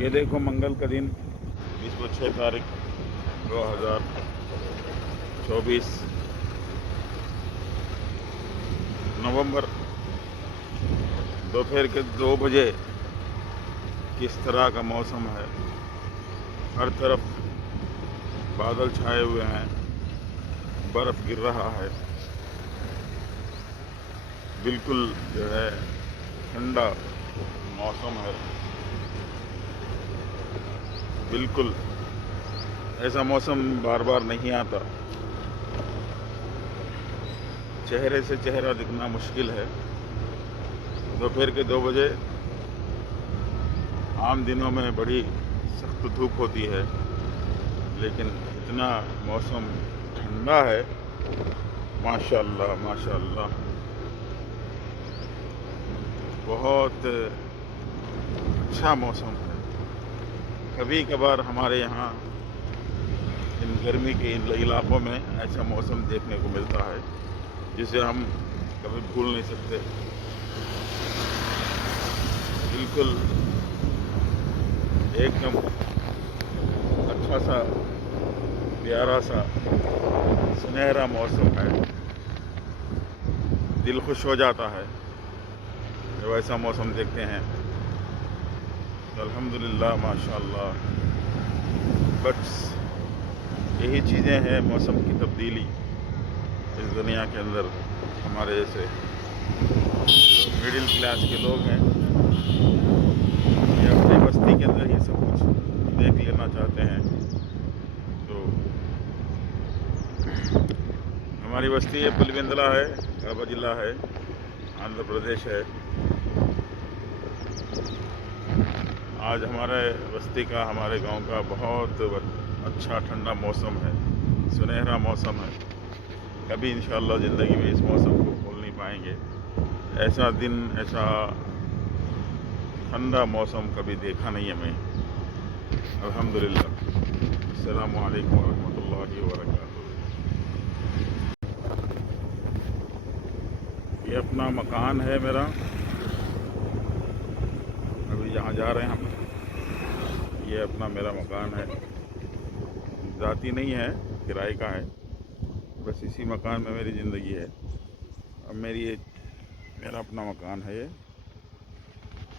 ये देखो मंगल का दिन 26 तारीख 2024 नवंबर, दोपहर के 2 बजे किस तरह का मौसम है। हर तरफ बादल छाए हुए हैं, बर्फ़ गिर रहा है, बिल्कुल जो है ठंडा मौसम है। बिल्कुल ऐसा मौसम बार बार नहीं आता। चेहरे से चेहरा दिखना मुश्किल है। दोपहर के 2 बजे आम दिनों में बड़ी सख्त धूप होती है, लेकिन इतना मौसम ठंडा है, माशाअल्लाह माशाअल्लाह। बहुत अच्छा मौसम है। कभी कभार हमारे यहाँ इन गर्मी के इन इलाकों में ऐसा मौसम देखने को मिलता है जिसे हम कभी भूल नहीं सकते। बिल्कुल एकदम अच्छा सा प्यारा सा सुनहरा मौसम है। दिल खुश हो जाता है जब ऐसा मौसम देखते हैं। तो अल्हम्दुलिल्लाह माशाअल्लाह। बस यही चीज़ें हैं मौसम की तब्दीली इस दुनिया के अंदर। हमारे जैसे मिडिल क्लास के लोग हैं, ये अपनी बस्ती के अंदर ही सब कुछ देख लेना चाहते हैं। तो हमारी बस्ती है पुलिवेंदला है, कड़वा जिला है, आंध्र प्रदेश है। आज हमारे बस्ती का, हमारे गांव का बहुत अच्छा ठंडा मौसम है, सुनहरा मौसम है। कभी इंशाअल्लाह ज़िंदगी में इस मौसम को भूल नहीं पाएंगे। ऐसा दिन, ऐसा ठंडा मौसम कभी देखा नहीं है मैं। अल्हम्दुलिल्लाह। अस्सलामु अलैकुम वरहमतुल्लाहि वबरकातुहू। ये अपना मकान है मेरा, अभी जहाँ जा रहे हैं हम, ये अपना मेरा मकान है। ज़ाती नहीं है, किराए का है। बस इसी मकान में मेरी ज़िंदगी है। अब मेरा अपना मकान है।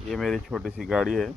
ये मेरी छोटी सी गाड़ी है।